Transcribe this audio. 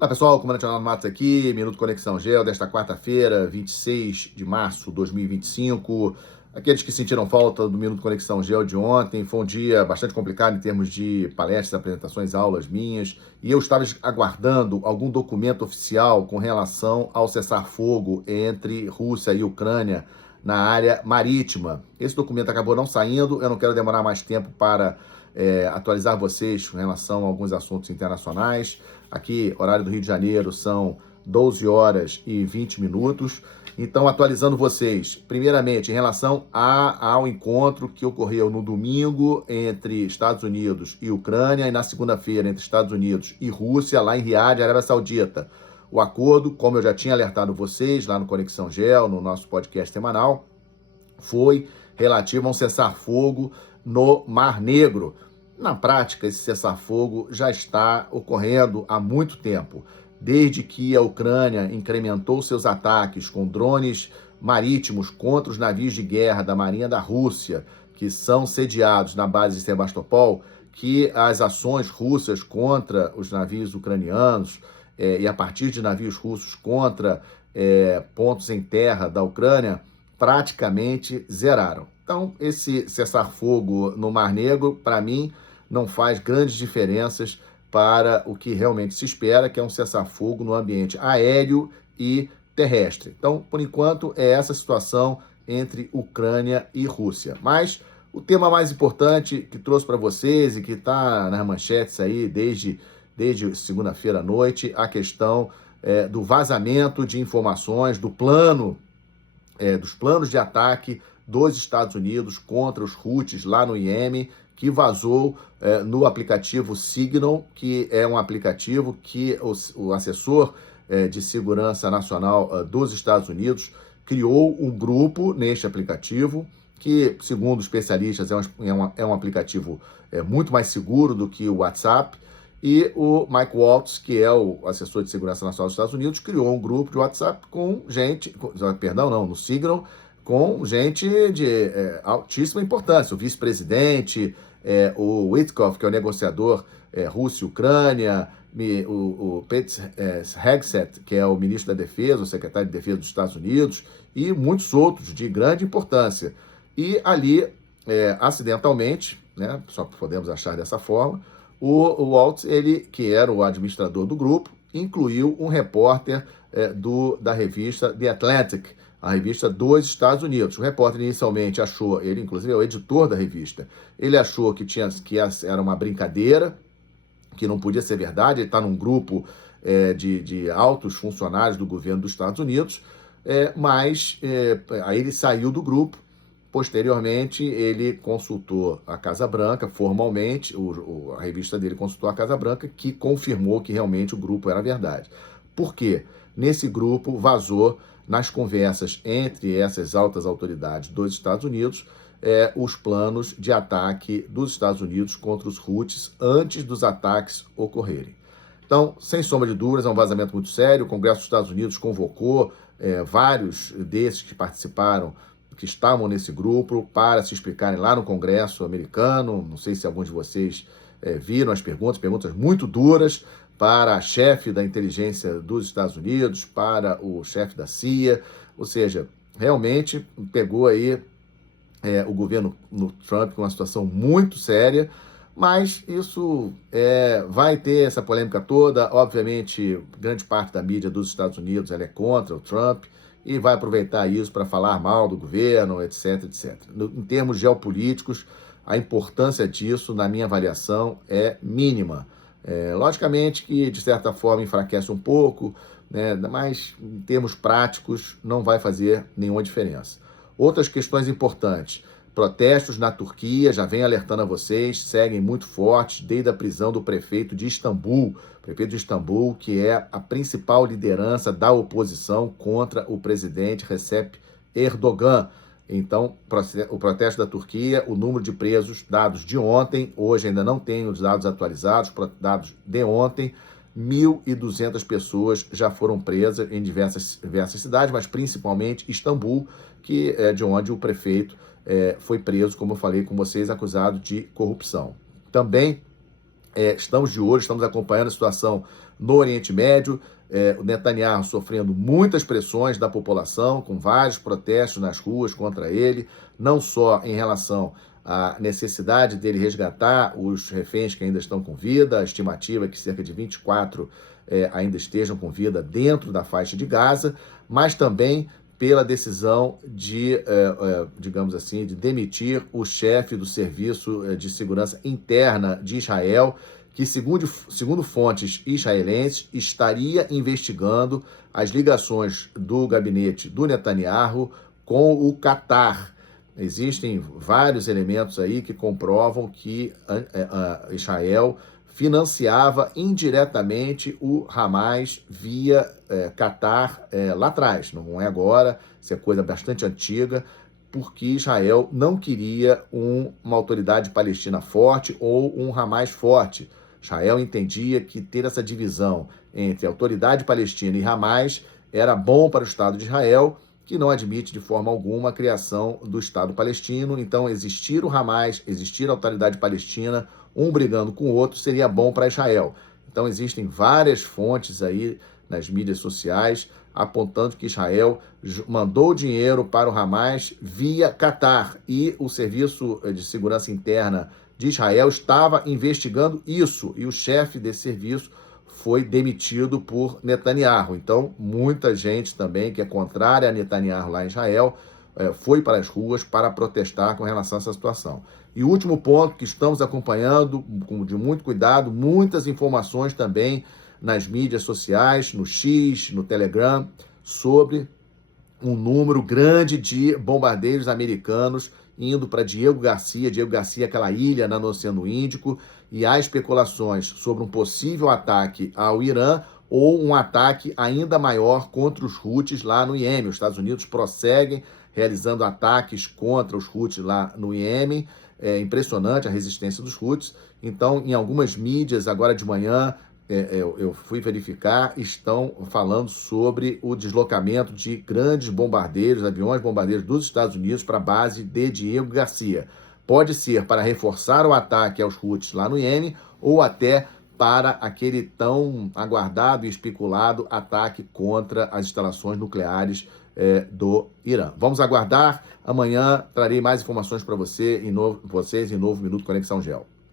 Olá pessoal, comandante Ronaldo Matos aqui, Minuto Conexão Gel desta quarta-feira, 26 de março de 2025. Aqueles que sentiram falta do Minuto Conexão Gel de ontem, foi um dia bastante complicado em termos de palestras, apresentações, aulas minhas, e eu estava aguardando algum documento oficial com relação ao cessar-fogo entre Rússia e Ucrânia na área marítima. Esse documento acabou não saindo, eu não quero demorar mais tempo para atualizar vocês com relação a alguns assuntos internacionais. Aqui, horário do Rio de Janeiro, são 12 horas e 20 minutos. Então, atualizando vocês, primeiramente, em relação ao encontro que ocorreu no domingo entre Estados Unidos e Ucrânia e na segunda-feira entre Estados Unidos e Rússia, lá em Riad, Arábia Saudita. O acordo, como eu já tinha alertado vocês lá no Conexão Gel, no nosso podcast semanal, foi relativo a um cessar-fogo no Mar Negro. Na prática, esse cessar-fogo já está ocorrendo há muito tempo, desde que a Ucrânia incrementou seus ataques com drones marítimos contra os navios de guerra da Marinha da Rússia, que são sediados na base de Sebastopol, que as ações russas contra os navios ucranianos e a partir de navios russos contra pontos em terra da Ucrânia praticamente zeraram. Então, esse cessar-fogo no Mar Negro, para mim, não faz grandes diferenças para o que realmente se espera, que é um cessar-fogo no ambiente aéreo e terrestre. Então, por enquanto, é essa situação entre Ucrânia e Rússia. Mas o tema mais importante que trouxe para vocês e que está nas manchetes aí desde segunda-feira à noite, a questão do vazamento de informações dos planos de ataque dos Estados Unidos contra os Houthis lá no Iêmen, que vazou no aplicativo Signal, que é um aplicativo que o assessor de segurança nacional dos Estados Unidos criou um grupo neste aplicativo, que, segundo especialistas, é um aplicativo muito mais seguro do que o WhatsApp, e o Mike Waltz, que é o assessor de segurança nacional dos Estados Unidos, criou um grupo de WhatsApp no Signal, com gente de altíssima importância, o vice-presidente, o Witkoff, que é o negociador Rússia e Ucrânia, o Pete Hegseth, que é o ministro da Defesa, o secretário de Defesa dos Estados Unidos, e muitos outros de grande importância. E ali, acidentalmente, né, só podemos achar dessa forma, o Waltz, ele, que era o administrador do grupo, incluiu um repórter da revista The Atlantic, a revista dos Estados Unidos. O repórter inicialmente achou, ele inclusive é o editor da revista, ele achou que era uma brincadeira, que não podia ser verdade, ele está num grupo de altos funcionários do governo dos Estados Unidos, mas aí ele saiu do grupo. Posteriormente, ele consultou a Casa Branca, formalmente, a revista dele consultou a Casa Branca, que confirmou que realmente o grupo era verdade. Por quê? Nesse grupo vazou, nas conversas entre essas altas autoridades dos Estados Unidos, os planos de ataque dos Estados Unidos contra os Houthis antes dos ataques ocorrerem. Então, sem sombra de dúvidas, é um vazamento muito sério. O Congresso dos Estados Unidos convocou vários desses que participaram, que estavam nesse grupo, para se explicarem lá no Congresso americano. Não sei se alguns de vocês viram as perguntas muito duras para a chefe da inteligência dos Estados Unidos, para o chefe da CIA, ou seja, realmente pegou aí o governo no Trump com uma situação muito séria, mas isso vai ter essa polêmica toda. Obviamente, grande parte da mídia dos Estados Unidos ela é contra o Trump e vai aproveitar isso para falar mal do governo, etc, etc. Em termos geopolíticos, a importância disso, na minha avaliação, é mínima. Logicamente que, de certa forma, enfraquece um pouco, né, mas em termos práticos não vai fazer nenhuma diferença. Outras questões importantes. Protestos na Turquia, já vem alertando a vocês, seguem muito fortes desde a prisão do prefeito de Istambul, que é a principal liderança da oposição contra o presidente Recep Erdogan. Então, o protesto da Turquia, o número de presos, dados de ontem, hoje ainda não tem os dados atualizados, dados de ontem, 1.200 pessoas já foram presas em diversas cidades, mas principalmente Istambul, que é de onde o prefeito foi preso, como eu falei com vocês, acusado de corrupção. Também Estamos de olho, estamos acompanhando a situação no Oriente Médio, o Netanyahu sofrendo muitas pressões da população, com vários protestos nas ruas contra ele, não só em relação à necessidade dele resgatar os reféns que ainda estão com vida, a estimativa é que cerca de 24 ainda estejam com vida dentro da faixa de Gaza, mas também pela decisão de, digamos assim, de demitir o chefe do Serviço de Segurança Interna de Israel, que, segundo fontes israelenses, estaria investigando as ligações do gabinete do Netanyahu com o Catar. Existem vários elementos aí que comprovam que Israel financiava indiretamente o Hamas via Catar lá atrás. Não é agora, isso é coisa bastante antiga, porque Israel não queria uma autoridade palestina forte ou um Hamas forte. Israel entendia que ter essa divisão entre autoridade palestina e Hamas era bom para o Estado de Israel, que não admite de forma alguma a criação do Estado palestino. Então, existir o Hamas, existir a autoridade palestina, um brigando com o outro, seria bom para Israel. Então, existem várias fontes aí nas mídias sociais apontando que Israel mandou dinheiro para o Hamas via Catar, e o Serviço de Segurança Interna de Israel estava investigando isso, e o chefe desse serviço foi demitido por Netanyahu. Então, muita gente também que é contrária a Netanyahu lá em Israel foi para as ruas para protestar com relação a essa situação. E o último ponto que estamos acompanhando de muito cuidado, muitas informações também nas mídias sociais, no X, no Telegram, sobre um número grande de bombardeiros americanos indo para Diego Garcia, aquela ilha no Oceano Índico, e há especulações sobre um possível ataque ao Irã ou um ataque ainda maior contra os Houthis lá no Iêmen. Os Estados Unidos prosseguem realizando ataques contra os Houthis lá no Iêmen. É impressionante a resistência dos Houthis. Então, em algumas mídias, agora de manhã, eu fui verificar, estão falando sobre o deslocamento de grandes bombardeiros, aviões bombardeiros dos Estados Unidos para a base de Diego Garcia. Pode ser para reforçar o ataque aos Houthis lá no Iêmen ou até para aquele tão aguardado e especulado ataque contra as instalações nucleares do Irã. Vamos aguardar. Amanhã trarei mais informações para vocês em novo Minuto Conexão Geo.